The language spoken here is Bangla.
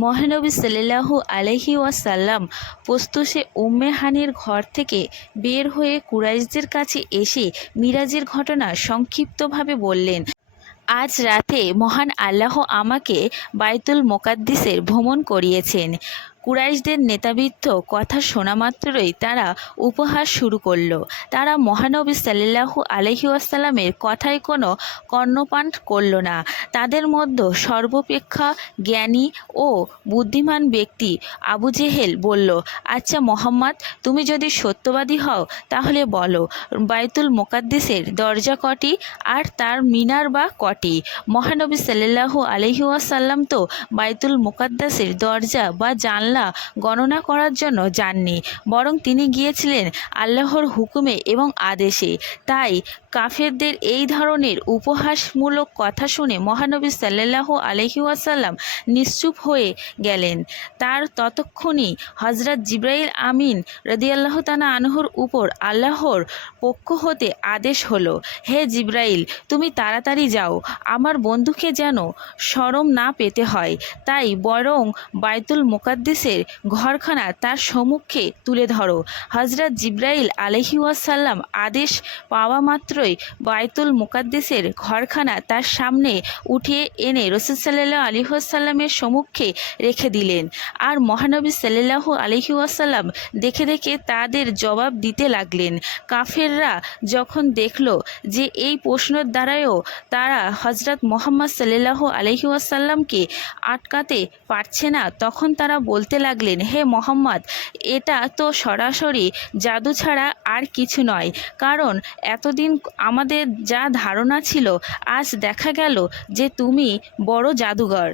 মহানবী সাল্লাল্লাহু আলহি ওয়াসাল্লাম প্রস্তুষে উম্মে হানির ঘর থেকে বের হয়ে কুরাইশদের কাছে এসে মিরাজের ঘটনা সংক্ষিপ্তভাবে বললেন। আজ রাতে মহান আল্লাহ আমাকে বাইতুল মোকাদ্দিসের ভ্রমণ করিয়েছেন। কুরাইশদের নেতাবৃত্ত কথা শোনা মাত্রই তারা উপহাস শুরু করল। তারা মহানবী সাল্লাল্লাহু আলহি আসাল্লামের কথায় কোনো কর্ণপান করল না। তাদের মধ্যে সর্বাপেক্ষা জ্ঞানী ও বুদ্ধিমান ব্যক্তি আবু জেহেল বলল আচ্ছা মোহাম্মদ, তুমি যদি সত্যবাদী হও, তাহলে বলো, বাইতুল মোকাদ্দিসের দরজা কটি আর তার মিনার বা কটি? মহানবী সাল্লাল্লাহু আলহি আসাল্লাম তো বাইতুল মোকাদ্দাসের দরজা বা জানলা গণনা করার জন্য যাননি, বরং তিনি গিয়েছিলেন আল্লাহর হুকুমে এবং আদেশে। তাই কাফেরদের এই ধরনের উপহাসমূলক কথা শুনে মহানবী সাল্লাল্লাহু আলহি ওয়াসাল্লাম নিশ্চুপ হয়ে গেলেন। তার ততক্ষণই হজরত জিব্রাইল আমিন রদিয়াল্লাহ তানা আনহুর উপর আল্লাহর পক্ষ হতে আদেশ হলো, হে জিব্রাইল, তুমি তাড়াতাড়ি যাও, আমার বন্ধুকে যেন সরম না পেতে হয়। তাই বরং বাইতুল মোকাদ্দিসের ঘরখানা তার সম্মুখে তুলে ধরো। হজরত জিব্রাইল আলহি ওয়াসাল্লাম আদেশ পাওয়া মাত্রই বায়তুল মুকাদ্দেসের ঘরখানা তার সামনে উঠিয়ে এনে রসুল সাল্লাহ আলী আসাল্লামের সম্মুখে রেখে দিলেন। আর মহানবী সাল্লাহ আলহি আসাল্লাম দেখে দেখে তাদের জবাব দিতে লাগলেন। কাফেররা যখন দেখল যে এই প্রশ্নের দ্বারাও তারা হজরত মোহাম্মদ সাল্লাহ আলহি আসাল্লামকে আটকাতে পারছে না, তখন তারা বলতে লাগলেন, হে মোহাম্মদ, এটা তো সরাসরি জাদু ছাড়া আর কিছু নয়। কারণ এতদিন আমাদের যা ধারণা ছিল, আজ দেখা গেল যে তুমি বড় জাদুঘর।